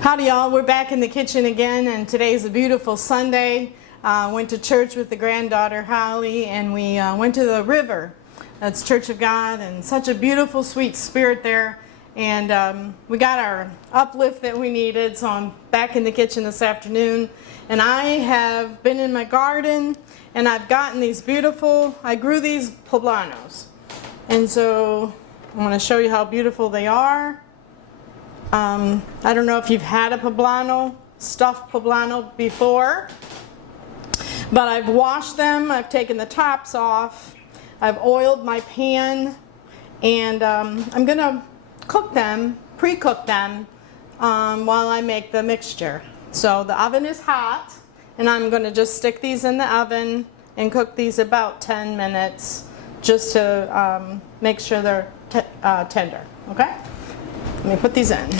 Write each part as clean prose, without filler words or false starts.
Howdy y'all, we're back in the kitchen again, and today's a beautiful Sunday. Went to church with the granddaughter Holly, and we went to the river. That's Church of God, and such a beautiful sweet spirit there. And we got our uplift that we needed, so I'm back in the kitchen this afternoon. And I have been in my garden, and I've gotten these beautiful, I grew these poblanos. And so I'm going to show you how beautiful they are. I don't know if you've had a poblano, stuffed poblano before, but I've washed them, I've taken the tops off, I've oiled my pan, and I'm going to cook them, pre-cook them while I make the mixture. So the oven is hot, and I'm going to just stick these in the oven and cook these about 10 minutes just to make sure they're tender, okay? Let me put these in.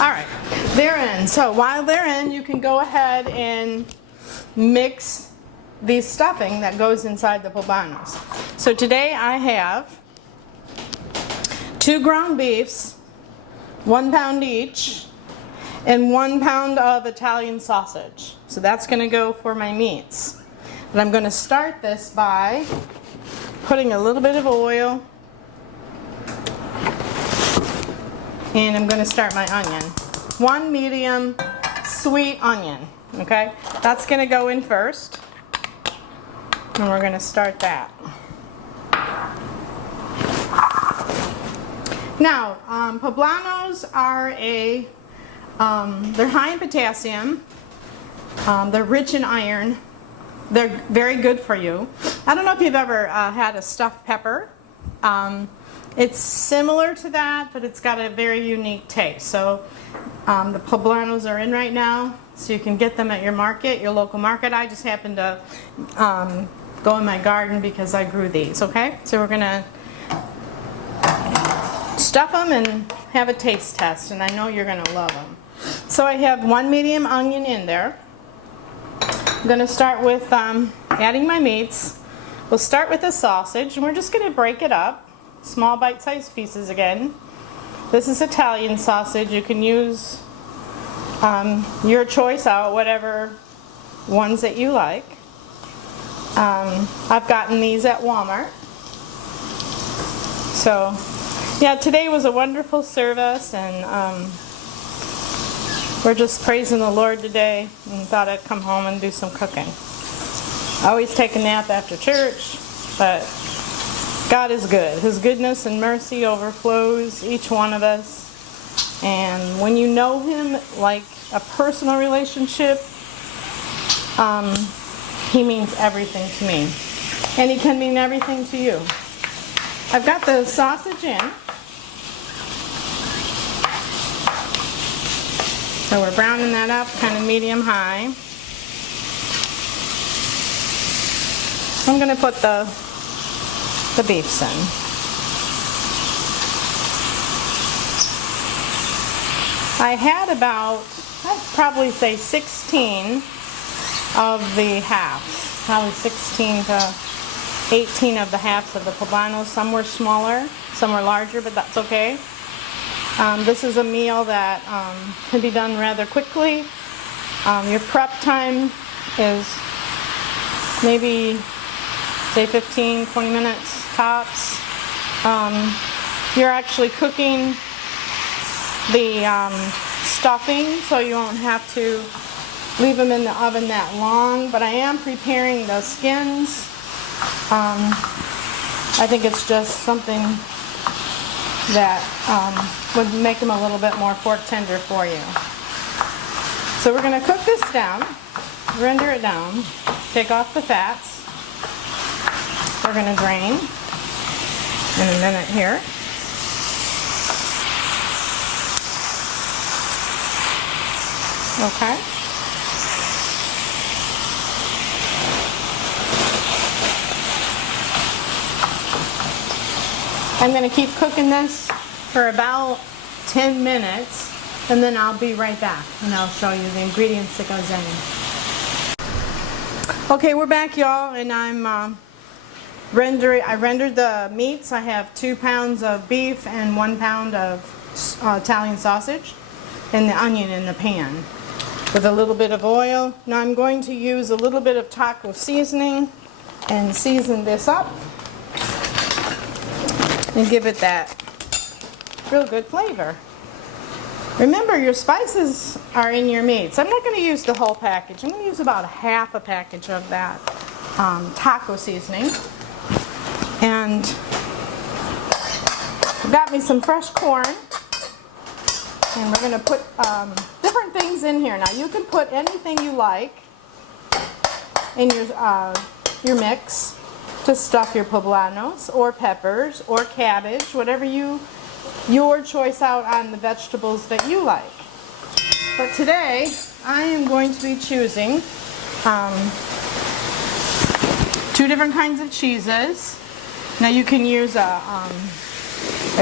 All right, they're in. So while they're in, you can go ahead and mix the stuffing that goes inside the poblanos. So today I have 2 ground beefs, 1 pound each, and 1 pound of Italian sausage. So that's going to go for my meats. And I'm going to start this by putting a little bit of oil, and I'm going to start my onion. 1 medium sweet onion, okay? That's going to go in first, and we're going to start that. Now, poblanos are they're high in potassium, they're rich in iron, they're very good for you. I don't know if you've ever had a stuffed pepper. It's similar to that, but it's got a very unique taste. So the poblanos are in right now, so you can get them at your market, your local market. I just happened to go in my garden because I grew these, okay? So we're going to stuff them and have a taste test, and I know you're going to love them. So I have 1 medium onion in there. I'm going to start with adding my meats. We'll start with the sausage, and we're just going to break it up, small bite-sized pieces again. This is Italian sausage. You can use your choice out, whatever ones that you like. I've gotten these at Walmart. So yeah, today was a wonderful service, and we're just praising the Lord today, and thought I'd come home and do some cooking. I always take a nap after church, but God is good. His goodness and mercy overflows each one of us, and when you know Him like a personal relationship, He means everything to me, and He can mean everything to you. I've got the sausage in. So we're browning that up, kind of medium-high. I'm going to put the beefs in. I had about, I'd probably say 16 of the halves, probably 16 to 18 of the halves of the poblanos. Some were smaller, some were larger, but that's okay. This is a meal that can be done rather quickly. Your prep time is maybe, say, 15, 20 minutes tops. You're actually cooking the stuffing, so you won't have to leave them in the oven that long. But I am preparing the skins. I think it's just something that would make them a little bit more fork tender for you. So we're going to cook this down, render it down, take off the fats. We're going to drain in a minute here. Okay. I'm going to keep cooking this for about 10 minutes and then I'll be right back and I'll show you the ingredients that goes in. Okay, we're back, y'all, and I rendered the meats. I have 2 pounds of beef and 1 pound of Italian sausage and the onion in the pan with a little bit of oil. Now I'm going to use a little bit of taco seasoning and season this up and give it that real good flavor. Remember, your spices are in your meats. I'm not going to use the whole package. I'm going to use about half a package of that taco seasoning. And I've got me some fresh corn. And we're going to put different things in here. Now, you can put anything you like in your mix to stuff your poblanos or peppers or cabbage, whatever your choice out on the vegetables that you like. But today I am going to be choosing 2 different kinds of cheeses. Now you can use a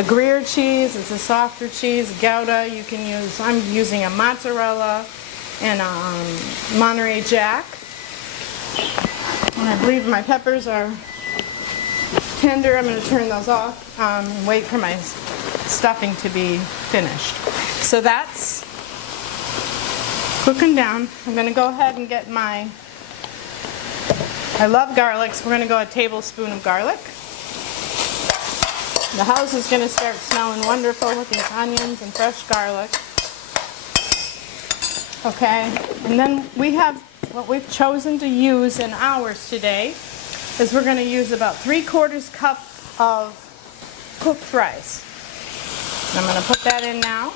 Gruyere cheese, it's a softer cheese, Gouda. You can use, I'm using a mozzarella and a Monterey Jack. And I believe my peppers are tender. I'm going to turn those off and wait for my stuffing to be finished. So that's cooking down. I'm going to go ahead and get I love garlic, so we're going to go a tablespoon of garlic. The house is going to start smelling wonderful with these onions and fresh garlic. Okay, and then we have what we've chosen to use in ours today is we're going to use about 3/4 cup of cooked rice. I'm going to put that in now.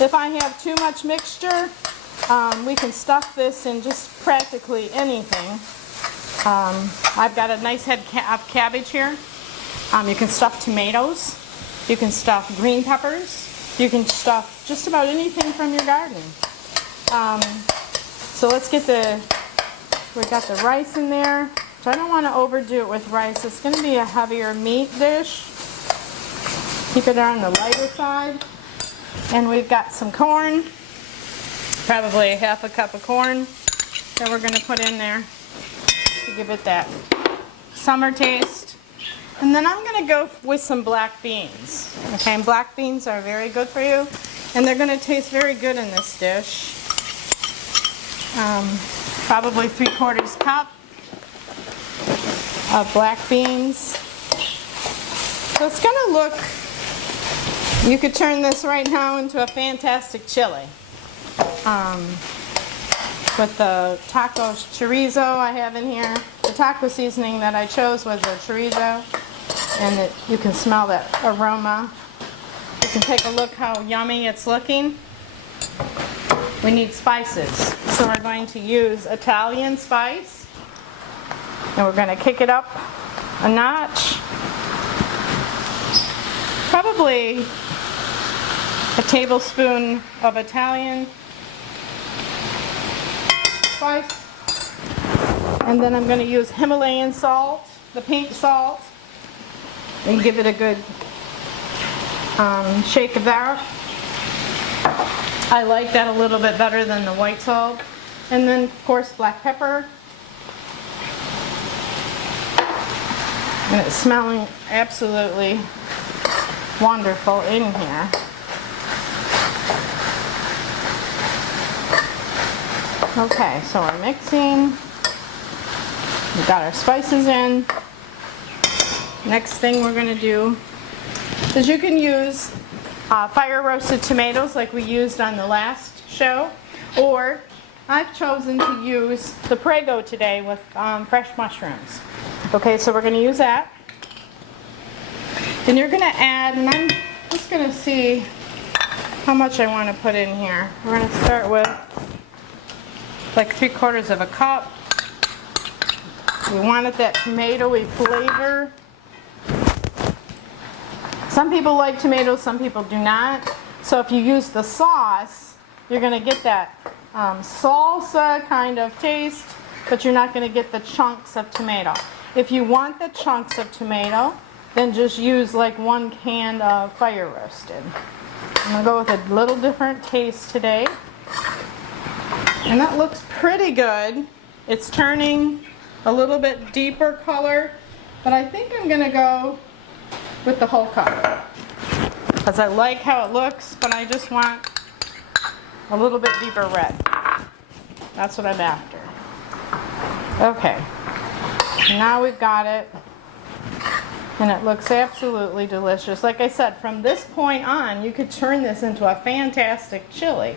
If I have too much mixture, we can stuff this in just practically anything. I've got a nice head of cabbage here. You can stuff tomatoes. You can stuff green peppers. You can stuff just about anything from your garden. So let's get we've got the rice in there. So I don't want to overdo it with rice. It's going to be a heavier meat dish. Keep it on the lighter side. And we've got some corn, probably 1/2 cup of corn that we're going to put in there to give it that summer taste. And then I'm going to go with some black beans. Okay, and black beans are very good for you, and they're going to taste very good in this dish. Probably 3/4 cup of black beans. So it's going to look, you could turn this right now into a fantastic chili. With the taco chorizo I have in here, the taco seasoning that I chose was a chorizo, and you can smell that aroma. You can take a look how yummy it's looking. We need spices, so we're going to use Italian spice, and we're going to kick it up a notch. Probably a tablespoon of Italian spice, and then I'm going to use Himalayan salt, the pink salt, and give it a good shake of that. I like that a little bit better than the white salt. And then, of course, black pepper. And it's smelling absolutely wonderful in here. Okay, so we're mixing. We've got our spices in. Next thing we're going to do is you can use fire roasted tomatoes like we used on the last show, or I've chosen to use the Prego today with fresh mushrooms. Okay, so we're going to use that. And you're going to add, and I'm just going to see how much I want to put in here. We're going to start with like 3/4 cup. We wanted that tomatoey flavor. Some people like tomatoes, some people do not. So if you use the sauce, you're going to get that salsa kind of taste, but you're not going to get the chunks of tomato. If you want the chunks of tomato, than just use like 1 can of fire roasted. I'm gonna go with a little different taste today. And that looks pretty good. It's turning a little bit deeper color, but I think I'm gonna go with the whole color because I like how it looks, but I just want a little bit deeper red. That's what I'm after. Okay, now we've got it, and it looks absolutely delicious. Like I said, from this point on, you could turn this into a fantastic chili.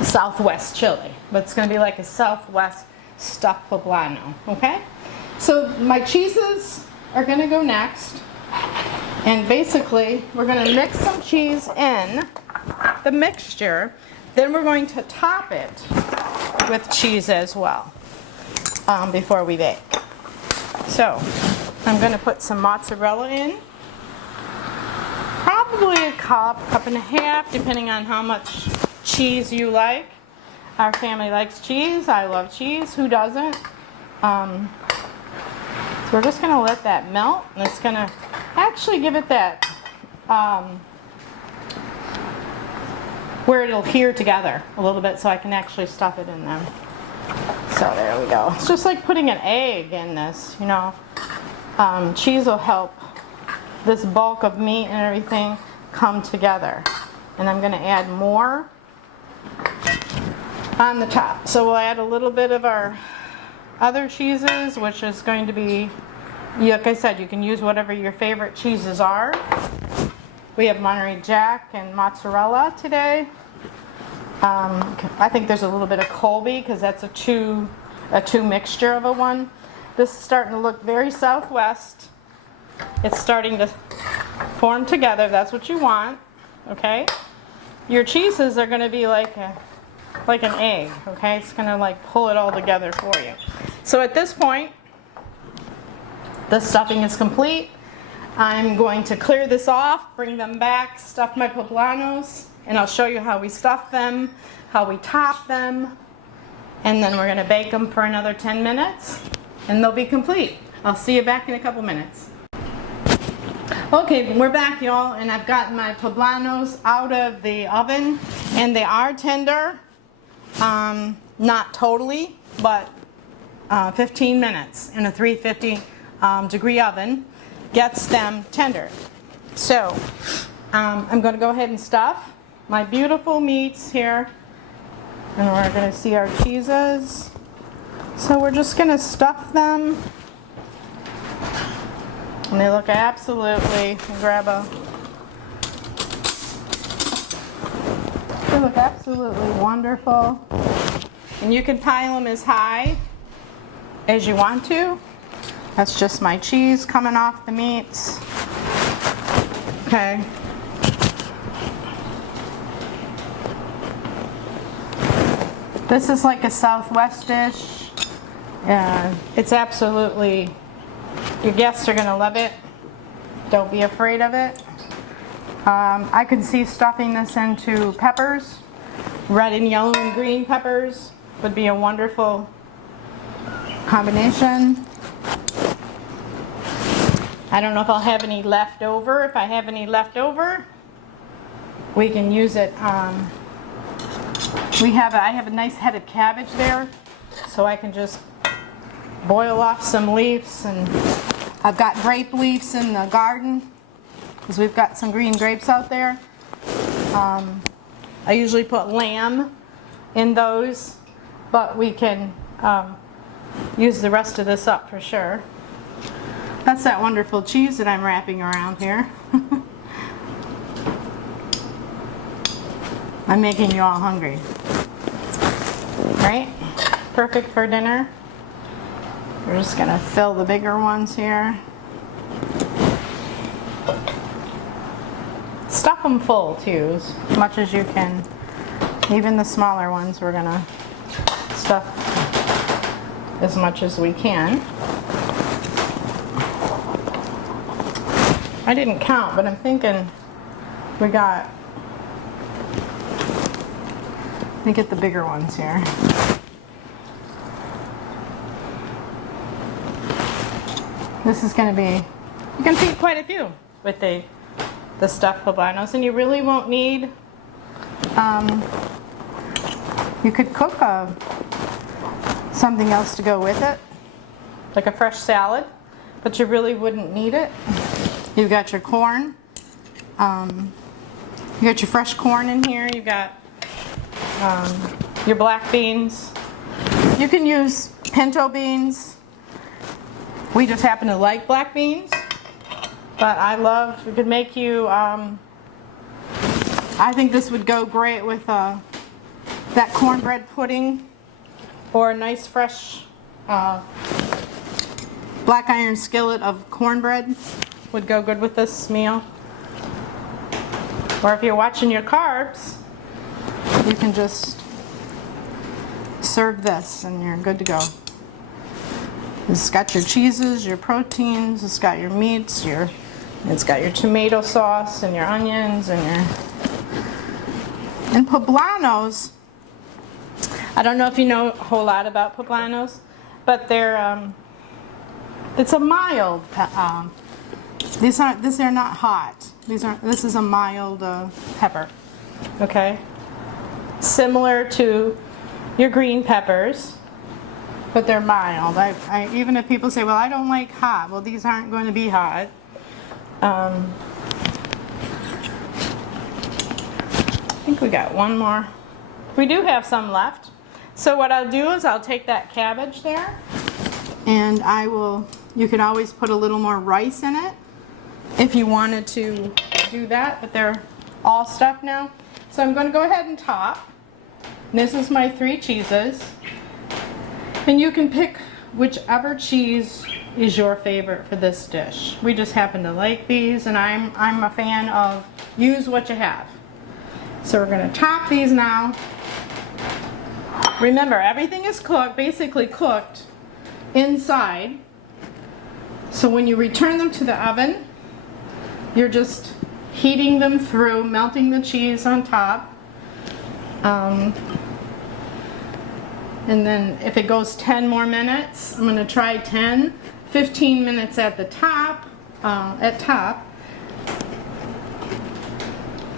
Southwest chili, but it's going to be like a Southwest stuffed poblano, okay? So my cheeses are going to go next, and basically we're going to mix some cheese in the mixture, then we're going to top it with cheese as well before we bake. So I'm going to put some mozzarella in, probably a cup and a half, depending on how much cheese you like. Our family likes cheese. I love cheese. Who doesn't? So we're just going to let that melt, and it's going to actually give it that where it'll adhere together a little bit, so I can actually stuff it in there. So there we go. It's just like putting an egg in this, you know. Cheese will help this bulk of meat and everything come together. And I'm going to add more on the top. So we'll add a little bit of our other cheeses, which is going to be, like I said, you can use whatever your favorite cheeses are. We have Monterey Jack and mozzarella today. I think there's a little bit of Colby because that's a two mixture of a one. This is starting to look very Southwest. It's starting to form together. That's what you want, okay? Your cheeses are going to be like an egg, okay? It's going to like pull it all together for you. So at this point, the stuffing is complete. I'm going to clear this off, bring them back, stuff my poblanos, and I'll show you how we stuff them, how we top them, and then we're going to bake them for another 10 minutes, and they'll be complete. I'll see you back in a couple minutes. Okay, we're back, y'all, and I've gotten my poblanos out of the oven, and they are tender. Not totally, but 15 minutes in a 350 degree oven gets them tender. So I'm going to go ahead and stuff my beautiful meats here, and we're going to see our cheeses. So we're just going to stuff them, and they look absolutely, they look absolutely wonderful. And you can pile them as high as you want to. That's just my cheese coming off the meats. Okay. This is like a Southwest dish. It's absolutely, your guests are going to love it. Don't be afraid of it. I could see stuffing this into peppers. Red and yellow and green peppers would be a wonderful combination. I don't know if I'll have any left over. If I have any left over, we can use it. I have a nice head of cabbage there, so I can just boil off some leaves, and I've got grape leaves in the garden because we've got some green grapes out there. I usually put lamb in those, but we can use the rest of this up for sure. That's that wonderful cheese that I'm wrapping around here. I'm making you all hungry. Right? Perfect for dinner. We're just going to fill the bigger ones here. Stuff them full too, as much as you can. Even the smaller ones we're going to stuff as much as we can. I didn't count, but I'm thinking we got, let me get the bigger ones here. This is going to be You can feed quite a few with the stuffed poblanos, and you really won't need, you could cook something else to go with it, like a fresh salad, but you really wouldn't need it. You've got your corn, you got your fresh corn in here, you've got your black beans. You can use pinto beans. We just happen to like black beans, but it could make you, I think this would go great with that cornbread pudding, or a nice fresh black iron skillet of cornbread would go good with this meal. Or if you're watching your carbs, you can just serve this and you're good to go. It's got your cheeses, your proteins, it's got your meats, it's got your tomato sauce and your onions and poblanos. I don't know if you know a whole lot about poblanos, but it's a mild, these are not hot. This is a mild pepper, okay? Similar to your green peppers, but they're mild. Even if people say, well, I don't like hot, well, these aren't going to be hot. I think we got one more. We do have some left. So what I'll do is I'll take that cabbage there, and you could always put a little more rice in it if you wanted to do that, but they're all stuffed now. So I'm going to go ahead and top. This is my 3 cheeses, and you can pick whichever cheese is your favorite for this dish. We just happen to like these, and I'm a fan of use what you have. So we're going to top these now. Remember, everything is cooked, basically cooked inside. So when you return them to the oven, you're just heating them through, melting the cheese on top. And then if it goes 10 more minutes, I'm going to try 10, 15 minutes at the top,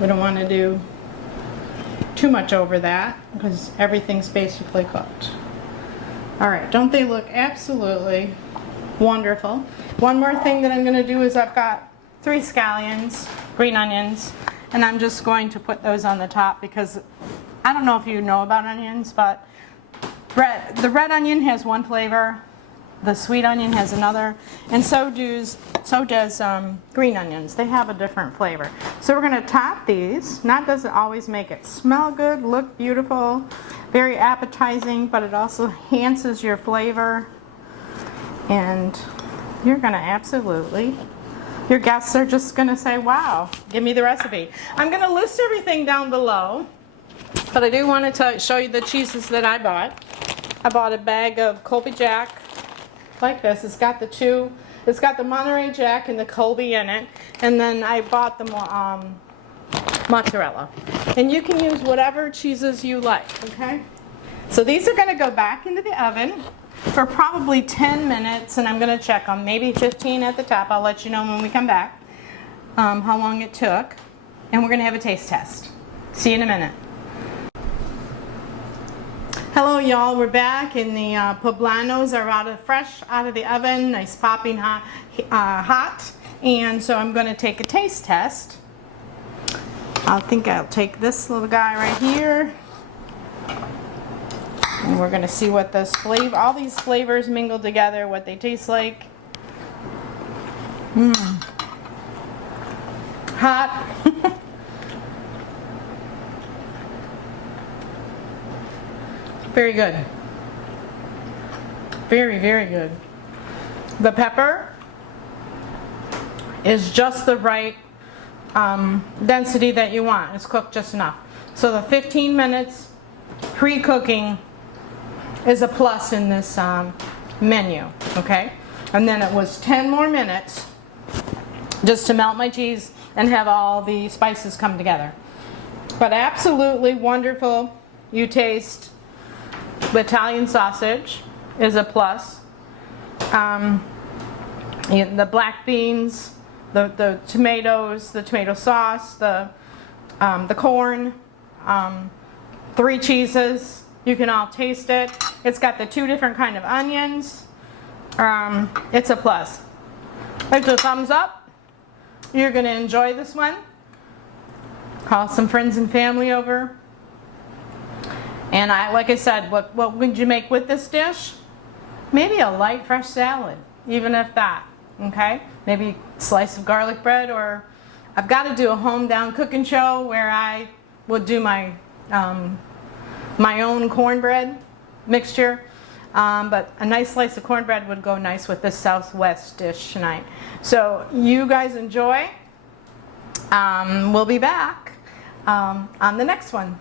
We don't want to do too much over that because everything's basically cooked. All right, don't they look absolutely wonderful? One more thing that I'm going to do is I've got 3 scallions, green onions, and I'm just going to put those on the top because I don't know if you know about onions, but the red onion has one flavor, the sweet onion has another, and so does green onions. They have a different flavor. So we're going to top these. Not does it always make it smell good, look beautiful, very appetizing, but it also enhances your flavor, and you're going to absolutely, your guests are just going to say, wow, give me the recipe. I'm going to list everything down below, but I do want to show you the cheeses that I bought. I bought a bag of Colby Jack like this. It's got the Monterey Jack and the Colby in it, and then I bought the mozzarella. And you can use whatever cheeses you like, okay? So these are going to go back into the oven for probably 10 minutes, and I'm going to check them, maybe 15 at the top. I'll let you know when we come back how long it took, and we're going to have a taste test. See you in a minute. Hello y'all, we're back, and the poblanos are fresh out of the oven, nice popping hot, and so I'm going to take a taste test. I think I'll take this little guy right here, and we're going to see what all these flavors mingle together, what they taste like. Hot. Very good. Very, very good. The pepper is just the right density that you want. It's cooked just enough. So the 15 minutes pre-cooking is a plus in this menu, okay? And then it was 10 more minutes just to melt my cheese and have all the spices come together. But absolutely wonderful. You taste the Italian sausage is a plus. the black beans, the tomatoes, the tomato sauce, the corn, 3 cheeses. You can all taste it. It's got the 2 different kind of onions. It's a plus. It's a thumbs up. You're going to enjoy this one. Call some friends and family over. And like I said, what would you make with this dish? Maybe a light fresh salad, even if that. Okay? Maybe a slice of garlic bread, or I've got to do a home down cooking show where I would do my my own cornbread mixture. But a nice slice of cornbread would go nice with this Southwest dish tonight. So you guys enjoy. We'll be back on the next one.